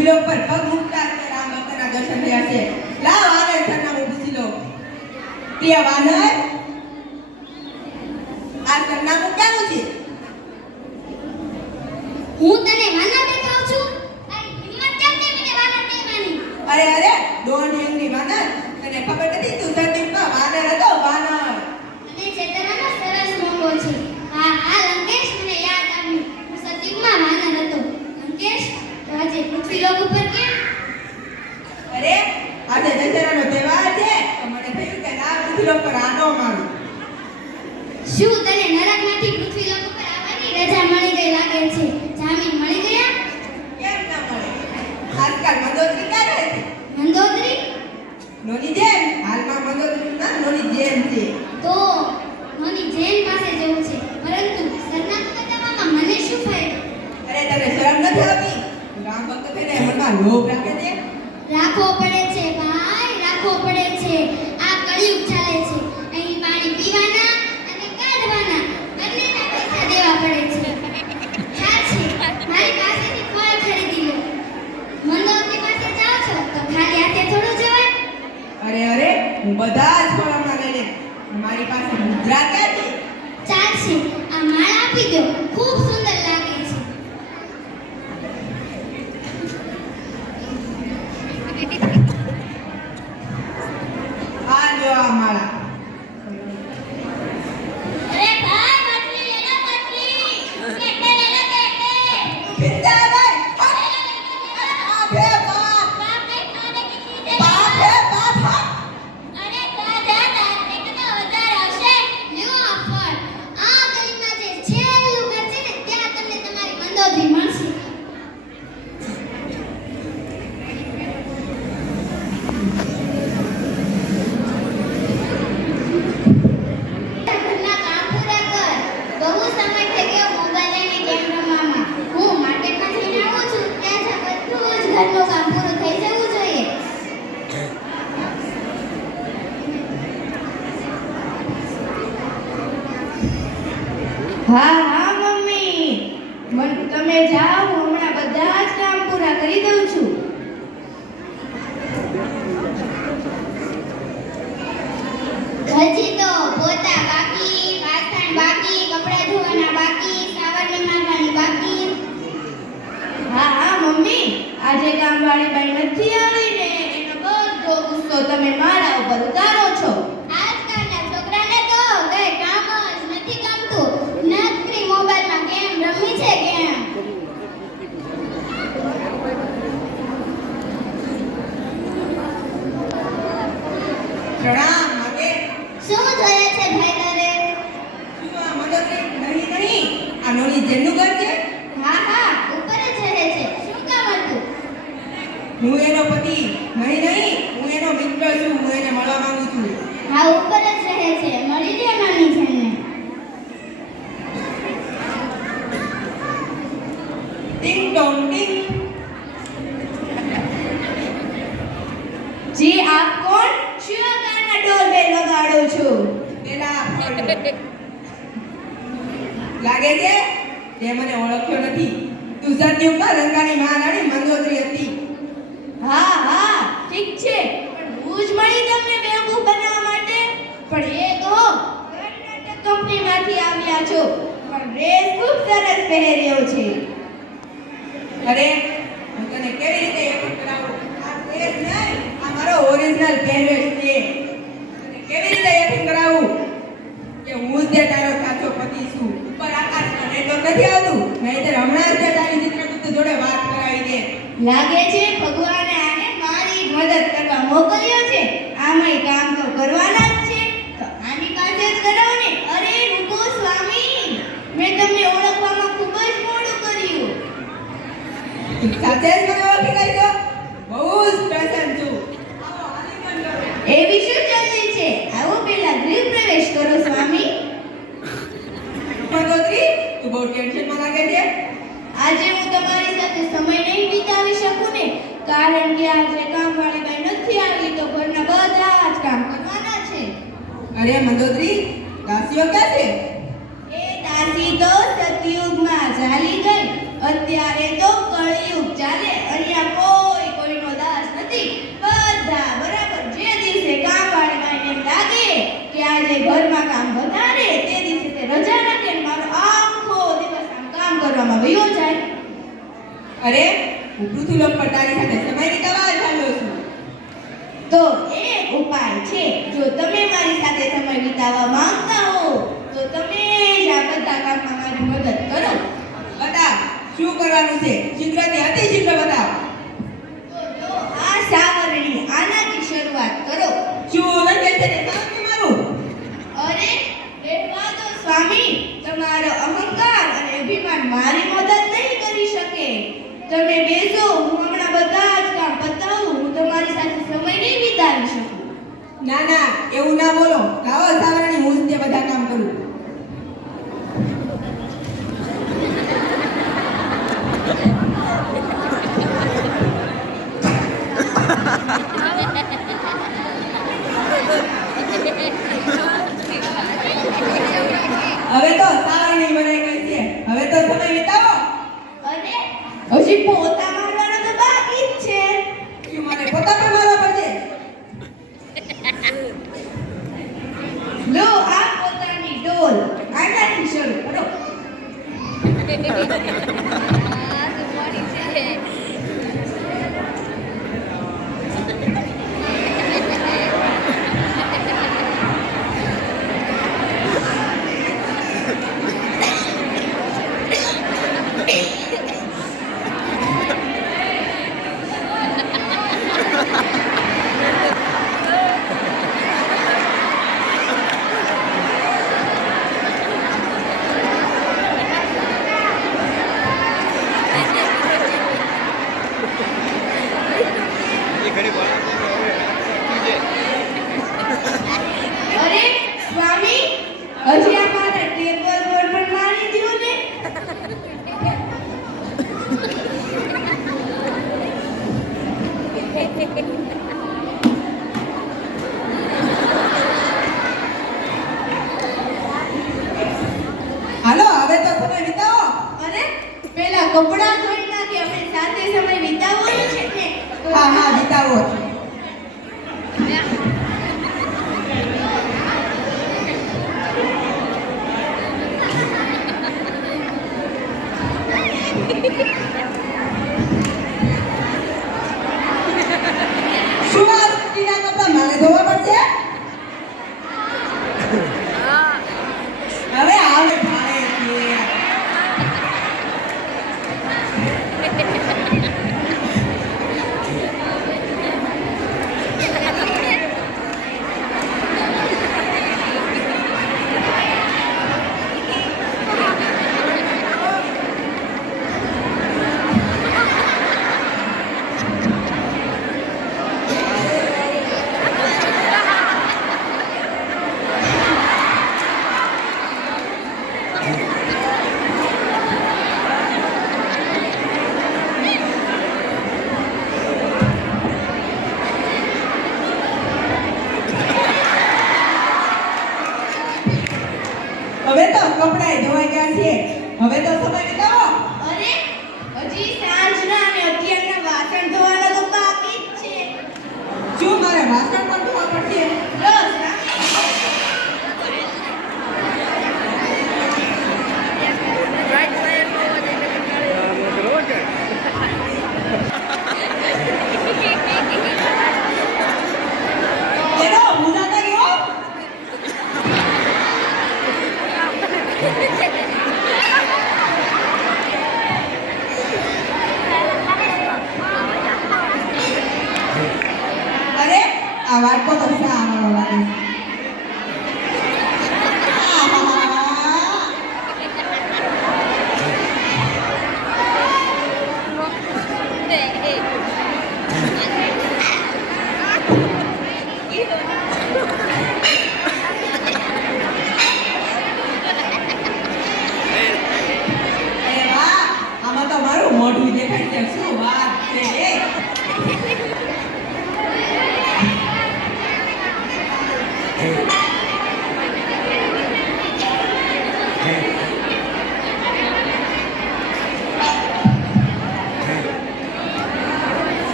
ડુંગરો પર પગ મૂકતા જ રામ ભક્તના દર્શન થયા છે. લાવ વાનર સરનામું પૂછી લો. પ્રિય વાનર, આ સરનામું ક્યાંનું છે? હું તને વાનર દેખાઉં છું? તારી હિંમત કેમ તે મને વાનર કહેવાની? અરે ડોન્ટ એંગ્રી વાનર, તને ખબર નથી તું સતીમાં વાનર હતો, વાનર. અને ચેતનાનો સરસ મોંઘો છે. હા લંકેશ, મને યાદ આવ્યું. હું સતીમાં વાનર હતો. લંકેશ, તો આજે પૃથ્વીલોક ઉપર કેમ? અરે આજે દશેરાનો તહેવાર છે તો મને થયું કે ના પૃથ્વીલોક પર આનો મારું. શું તને નરકમાંથી પૃથ્વીલોક ઉપર આવવાની રજા મળી ગઈ લાગે છે? જામીન મળી ગયા? કેમ ના મળે? આજકાલ મંદોદરી ક્યાં રહે છે? મંદોદરી? નોની જેન. હાલમાં મંદોદરીનું નામ નોની જેન છે. તો નોની જૈન પાસે જવું છે, પરંતુ સરનામું બતાવવામાં મને શું ફાયદો? અરે તને શરમ નથી આવતી? રામ ભક્ત થઈને મનમાં લોભ રાખે છે. રાખવો પડે છે ભાઈ, રાખવો પડે છે. આ કળિયુગ ચાલે છે. અહીં પાણી પીવાના અને કાઢવાના બંનેના પૈસા દેવા પડે છે. ચાલશે, મારી પાસેથી ફળ ખરીદી લો. મંદોદરી પાસે જાઓ છો તો ખાલી હાથે થોડું જવાય? અરે હું બધા જ ફળ હમણાં લઈ લઈશ. મારી પાસે મુદ્રા ક્યાં છે? ચાલશે, આ માળા આપી દો. ખૂબ સુંદર લાગે છે. આ લ્યો આ માળા. અરે ભાઈ, મછલી લે લો, મછલી. કેટે લે લો, કેટે. ખીચા ભાઈ. બાપ રે બાપ. બાપ ને ખાને કી ખીચે. બાપ રે બાપ. અરે દાદા, તારે કેટલા વધારે હશે? લ્યો આ ફળ. આ ગલીમાં જે છેલ્લું ઘર છે ને, ત્યાં તમને તમારી મંદોદરી મળશે. ઘરના કામ પૂરા કર. બહુ સમય થઈ ગયો મોબાઈલ અને ગેમ રમવામાં. હું માર્કેટમાં જઈને આવું છું, ત્યાં જ આ બધું જ ઘરનું કામ પૂરું થઈ જવું જોઈએ. હા મમ્મી, તમે જાઓ, હું હમણાં બધા જ કામ પૂરા કરી દઉં છું. હજી તો પોતા બાકી, વાસણ બાકી, કપડાં ધોવાના બાકી, સાવરણી મારવાની બાકી. હા મમ્મી, આજે કામવાળી બાઈ નથી આવી ને એનો બધો ગુસ્સો તમે મારા ઉપર ઉતારો છો. આજકાલના છોકરાને તો કઈ કામ જ નથી ગમતું. નકરી મોબાઈલમાં ગેમ રમી છે, ગેમ. પ્રણામ માગે. શું જોઈએ છે ભાઈ તારે? શું આ મંદોદરી નહીં? આ નોની જેનનું ઘર છે? હા, ઉપર જ રહે છે. શું કામ હતું? હું એનો પતિ નહીં, હું એનો મિત્ર છું. હું એને મળવા માંગુ છું. હા, ઉપર જ રહે છે. મળી લે નાની જણને. ટિંગ ટોંગ ટિંગ. જી આપ કોણ? શું કારના ડોરબેલ વગાડો છો? પેલા ફળ લાગે છે તે મને ઓળખ્યો નથી. તું સતયુગમાં રંગાની મહારાણી મંદોદરી હતી. હા ઠીક છે, પણ હું જ મળી તમને બેવકૂફ બનાવવા માટે? પણ એ કહો, કર્ણાટક કંપનીમાંથી આવ્યા છો, પણ ડ્રેસ ખૂબ સરસ પહેર્યો છે. અરે હું તને કેવી રીતે યકીન કરાવું? આ ડ્રેસ નહીં, આ મારો ઓરિજિનલ પહેરવેશ છે. તને કેવી રીતે યકીન કરાવું કે હું જ તારો સાચો પતિ છું? ઉપર આકાશમાં નેટવર્ક નથી આવતું, નહીંતર હમણાં જ તારી ચિત્રગુપ્ત જોડે વાત કરાવી દે. લાગે છે ભગવાને આને મારી જ મદદ કરવા મોકલ્યો છે. આમાંય કામ તો કરવાના જ છે, તો આની પાસે જ કરાવો ને. અરે રૂકો સ્વામી, મેં તમને ઓળખવામાં ખૂબ જ મોડું કર્યું. તું સાચે જ મને ઓળખી ગઈ છો? બહુ જ પ્રસન્ન છું. આવો આલિંગન કરો. એવી શું જલ્દી છે? આવો પેલા ગૃહ પ્રવેશ કરો સ્વામી. મંદોદરી, તું બહુ ટેન્શનમાં લાગે છે. આજે હું તમારી સાથે સમય નહીં વિતાવી શકું ને, કારણ કે આજે કામવાળી બાઈ નથી આવી, તો ઘરના બધા જ કામ કરવાના છે. અરે મંદોદરી, દાસીઓ ક્યાં છે? એ દાસી તો સતયુગમાં ચાલી ગઈ, અત્યારે તો કળિયુગ ચાલે. અહીંયા અરે હું પૃથ્વીલોક પર તારી સાથે સમય વિતાવવા જ આવ્યો છું. તો એક ઉપાય છે. જો તમે મારી સાથે સમય વિતાવવા માંગતા હો તો તમે જ આ બધા કામમાં મારી મદદ કરો. બતાવ શું કરવાનું છે? શીઘ્રથી અતિ શીઘ્ર બતાવ. તો આ સાવરણી આનાથી શરૂઆત કરો. શું નથી છે તે સાવરણી મારું? અરે રહેવા દો સ્વામી, તમારો અહંકાર અને અભિમાન મારી મદદ નહીં કરી શકે. તમે બેસો, હું હમણાં બધા જ કામ પતાવું. હું તમારી સાથે સમય નહીં વિતાવી શકું. ના ના એવું ના બોલો. લાવો સાવરણી, હું જ તે બધા કામ કરું. હવે તો સાવરણી બનાઈ ગઈ છે. હવે તો સમય વિતાવો. અરે હજી પોતા મારવાનો તો બાકી જ છે. શું મારે પોતા પર મારવા પડશે? લો આ પોતાની ડોલ આનાથી શરૂ કરો. અરે સ્વામી, હજી આ મારા ટેબલ પર પણ મારી દ્યો ને. હાલો હવે તો સમય વિતાવો. અરે પેલા કપડાં ધોઈ નાખી, આપણે સાથે સમય વિતાવવાનો છે ને. હા હા વિતાવો. શું આ સ્ત્રીના કપડાં મારે ધોવા પડશે? હવે આવે ભાડે છે. હવે તો કપડાં ધોવાઈ ગયા છે. હવે તો સમય વિતાવો. અરે હજી સાંજના અને અત્યારના વાસણ ધોવાના તો બાકી જ છે. શું મારે વાસણ પણ ધોવા પડશે? લો સ્વામી. એનો પૂજા કર્યો. અરે આ વાટકો તો શા મારો લાગે છે? આહાહા. અરે વાહ, આમાં તો મારું મોઢું દેખાય છે. શું વાત છે?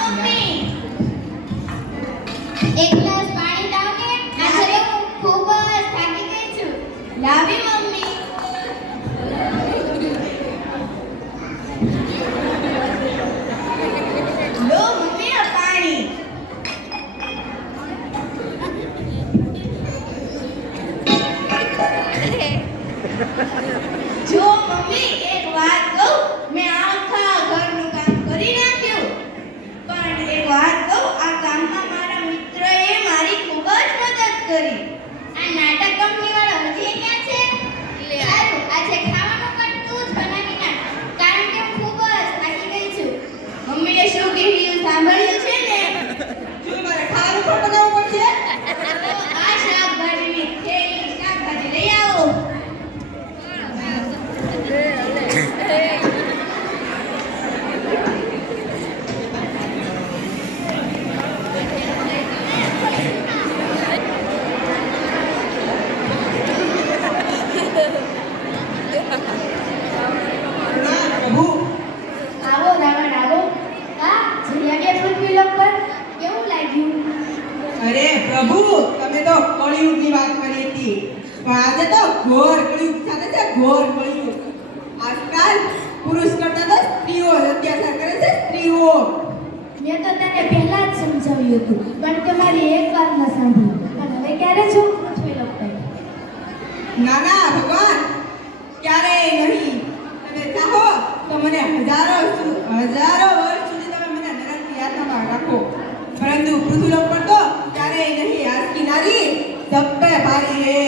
મમ્મી. એક ગ્લાસ પાણી લાવ ને આજે તો હું ખૂબ જ થાકી ગઈ છું. લાવી મમ્મી. લો મમ્મી આ પાણી. જો મમ્મી એક વાત કહું, મેં આખા ઘરનું કામ કરી નાખ્યું. પણ એક વાત કહું, આ કામમાં મારા મિત્રએ મારી ખૂબ જ મદદ કરી. આ નાટક કંપની વાળો હજી ક્યાં છે? સારું, આજે ખાવાનું પણ તું જ બનાવી નાખ, કારણ કે હું ખૂબ જ થાકી ગઈ છું. મમ્મીએ શું કહ્યું સાંભળ્યું છે ને? શું મારે ખાવાનું પણ બનાવવું પડશે? તો આ શાકભાજીની થેલી શાકભાજી લઈ આવો. ના, પ્રભુ. આવો રાવણ આવો. હા, જઈ આવ્યા પૃથ્વીલોક પર. કેવું લાગ્યું? અરે પ્રભુ, તમે તો કળિયુગની વાત કરી હતી, પણ આજે તો ઘોર કળિયુગ ચાલે છે, ઘોર કળિયુગ. આજકાલ પુરુષ કરતા તો સ્ત્રીઓ જ અત્યાચાર કરે છે, સ્ત્રીઓ. મેં તો તને પહેલા જ સમજાવ્યું હતું, પણ તમારી એક વાત ન સાંભળી. અને હવે ક્યારે છો પૃથ્વીલોક પર? ના ના ભગવાન, ક્યારેય નહીં. તમે ચાહો તો મને હજારો વર્ષ સુધી તમે મને નરકની યાતનામાં રાખો, પરંતુ પૃથ્વીલોક પર તો ક્યારેય નહીં. આજકી નારી સબ પે ભારી હે.